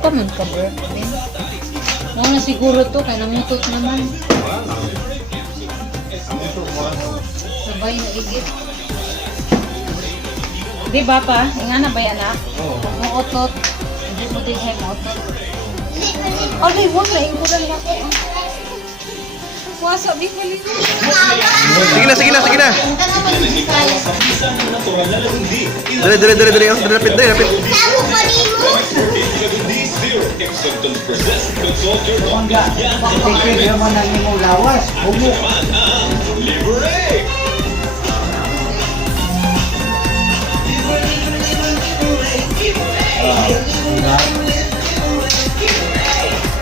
ka man ka, birthday. Oo na siguro to, kaya namutot naman. Sabay na igit. Di ba pa? Nga na ba yan, anak? Muutot. Hindi mo din kayo muutot. Alay, wag na. Ingkulan na ako. Wasa, bigali. Sige na, sige na, sige na. Dali, dali, dali, dali. Dali, lapit, dali, lapit. Sige naman ang imong lawas. Bumuk.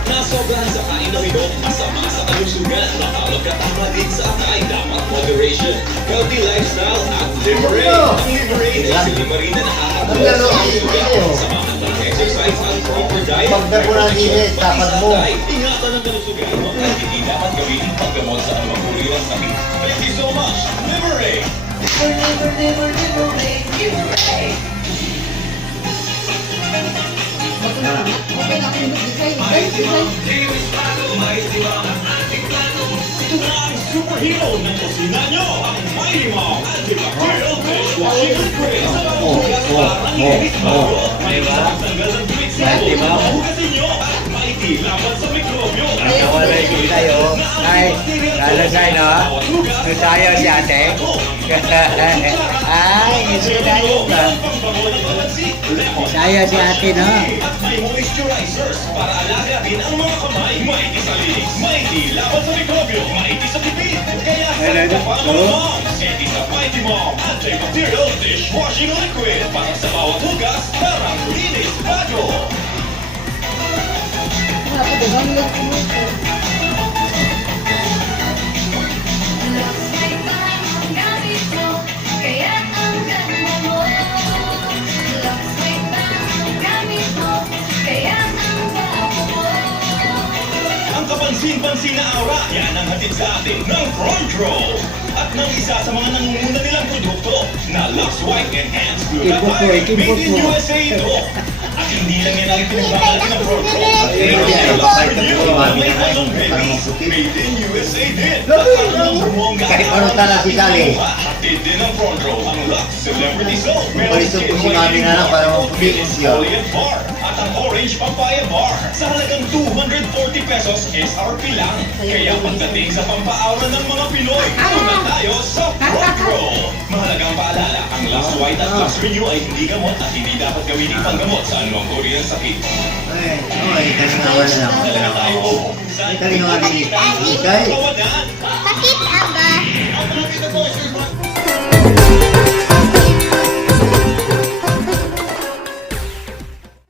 Nasobrahan sa kain na minok, masama sa kalusugan. Nakawag ka tama din sa akay, dapat moderation. Healthy lifestyle at Liberate. Ang Liberate ay sila rin na nakakatulong sa kalusugan. Samahan ng exercise at proper diet. Pagda ko lang din, tapad mo. Ingatan ang kalusugan mo at hindi dapat gawin ang paggamot sa anumang uri ng sakit. Thank you so much, Liberate! Superhero ng kusina nyo, ang Mighty Mom Antibacterial Dishwashing Liquid. Parang linis bago, may tanggal ng grease sa hugasin nyo. Mighty laban sa mikrobyo. Nawalay ko tayo. Ay, lalagay no? Tayo si ate. Ay, ito tayo ka. Tayo si ate no? May moisturizers para alagatin ang mga kamay. Mighty sa linis, Mighty laban sa mikrobyo, Mighty sa tipid. Kaya sa pamamamam, Mighty sa Mighty Mom Antibacterial Dishwashing Liquid. Para sa bawat hugas, parang linis bago. Ang kapansin-pansin na aura, yan ang hatid sa atin ng Front Row. At ng isa sa mga nangunguna nilang produkto na Lux White Enhanced Glutathione. Made in USA ito. At hindi lang yan ang pinagbabalaki ng Front Row. Made in USA din. Kahit ano tala si Sally. Hatid din ng Front Row ang Lux Celebrity Soap. Palisok ko si mami na lang para mapulitin siya. Bar at ang Orange Papaya Bar sa halagang 240 pesos SRP lang. Kaya pagdating sa pampaaura ng mga Pinoy, tuna tayo sa Front Row. Mahalagang paalala, ang Lux White at Lux Renew ay hindi gamot at hindi dapat gawin ng panggamot sa anumang uri ng sakit. Ay, kalinawan na lang. Talaga tayo. Ay, kalinawan din. Ikay. Kawadan. Sakit aba. Ang mga dito po,